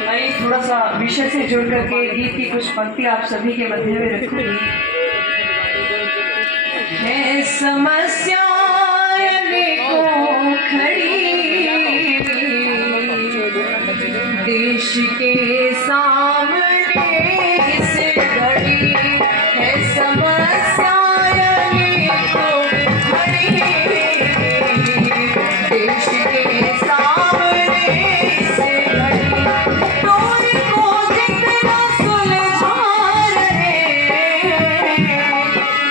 मैं थोड़ा सा विषय से जुड़ करके गीत की कुछ पंक्ति आप सभी के मध्य में रखूंगी। है समस्या अनेकों खड़ी देश के सामने इस घड़ी, है समस्या अनेकों खड़ी देश के सामने इस घड़ी। डोर को जितना सुलझा रहे,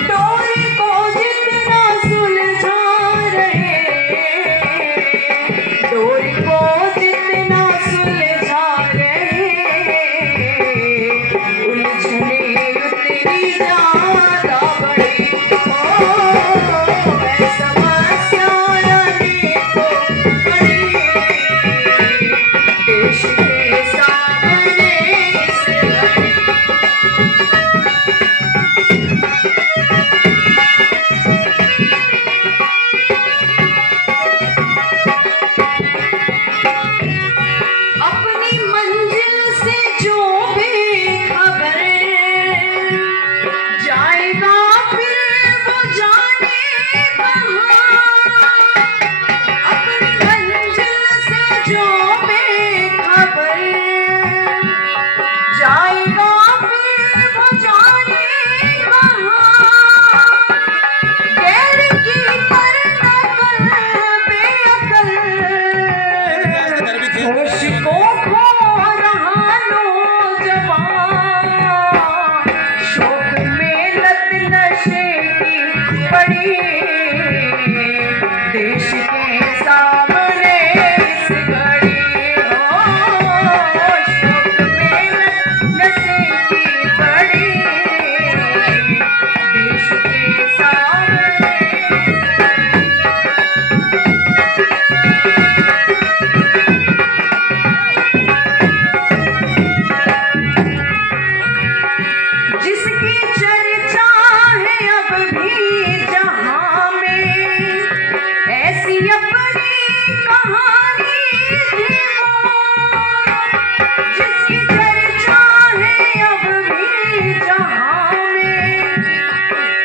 डोर को जितना सुलझा रहे, डोर को जितना सुलझा रहे, उलझने उतनी ज्यादा बड़ी। है समस्या अनेकों खड़ी देश के सामने इस घड़ी। अपनी मंजिल से जो बेखबर जाएगा फिर वो जाने कहाँ। अपनी मंजिल से जो बेखबर जाएगा फिर वो जाने कहाँ। गैर की पर नकल बेअकल होश को खो रहा नौजवान। शौक में लत नशे की पड़ी देश के सामने इस घड़ी। शौक में लत नशे की पड़ी देश के सामने इस घड़ी। जिसकी चर्चा है अब भी जहां में, ऐसी अपनी कहानी थी वो। जिसकी चर्चा है अब भी जहां में,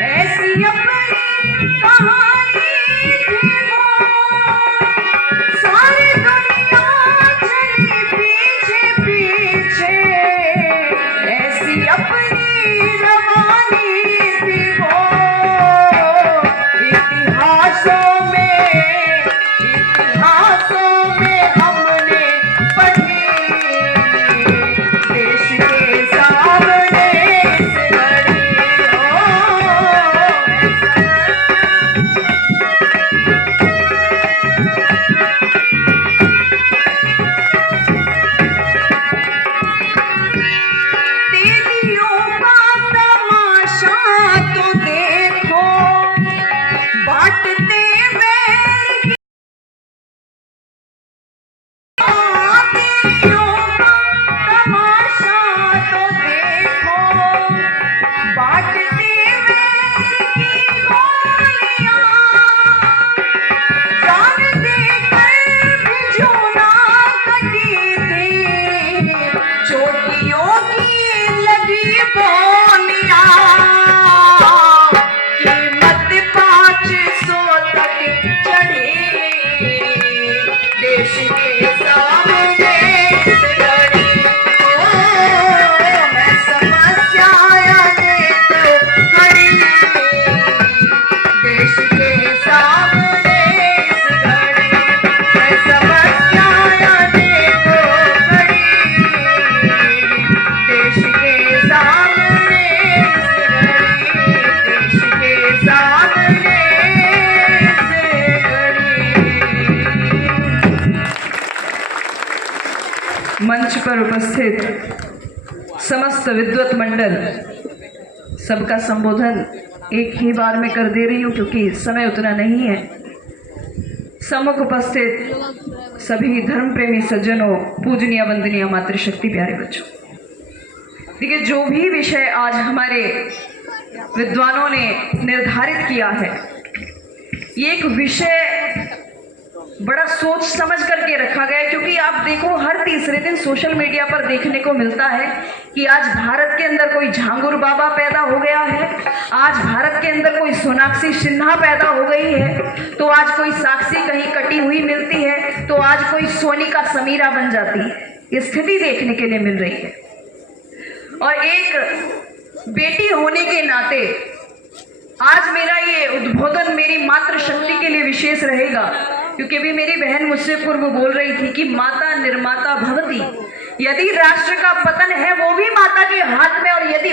ऐसी अपनी कहानी थी वो। सारी दुनिया चली पीछे पीछे, ऐसी अपनी रवानी थी वो। इतिहासों में हमने पढ़ी देश के सामने इस घड़ी। तेलियों का तमाशा तो देखो, बांटते बैर की। तेलियों का तमाशा तो देखो, बांटते बैर की गोलियां। जान देकर भी जो ना कटी थी, चोटियों की लगी बोलियां। कीमत 500 तक चढ़ी देश के सामने इस घड़ी। है समस्या अनेकों खड़ी देश के सामने इस घड़ी। है समस्या अनेकों खड़ी देश के सामने इस घड़ी। देश के सामने इस घड़ी। मंच पर उपस्थित समस्त विद्वत मंडल, सबका संबोधन एक ही बार में कर दे रही हूँ क्योंकि समय उतना नहीं है। सम्मुख उपस्थित सभी धर्म प्रेमी सज्जनों, पूजनीय वंदनीय मातृशक्ति प्यारे बच्चों, देखिए जो भी विषय आज हमारे विद्वानों ने निर्धारित किया है, ये एक विषय बड़ा सोच समझ करके रखा गया है, क्योंकि आप देखो हर तीसरे दिन सोशल मीडिया पर देखने को मिलता है कि आज भारत के अंदर कोई झांगुर बाबा पैदा हो गया है, आज भारत के अंदर कोई सोनाक्षी सिन्हा पैदा हो गई है, तो आज कोई साक्षी कहीं कटी हुई मिलती है, तो आज कोई सोनिका समीरा बन जाती है। ये स्थिति देखने के लिए मिल रही है। और एक बेटी होने के नाते आज मेरा ये उद्बोधन मेरी मातृशक्ति के लिए विशेष रहेगा, क्योंकि अभी मेरी बहन मुझसे पूर्व बोल रही थी कि माता निर्माता भवती, यदि राष्ट्र का पतन है वो भी माता के हाथ में, और यदि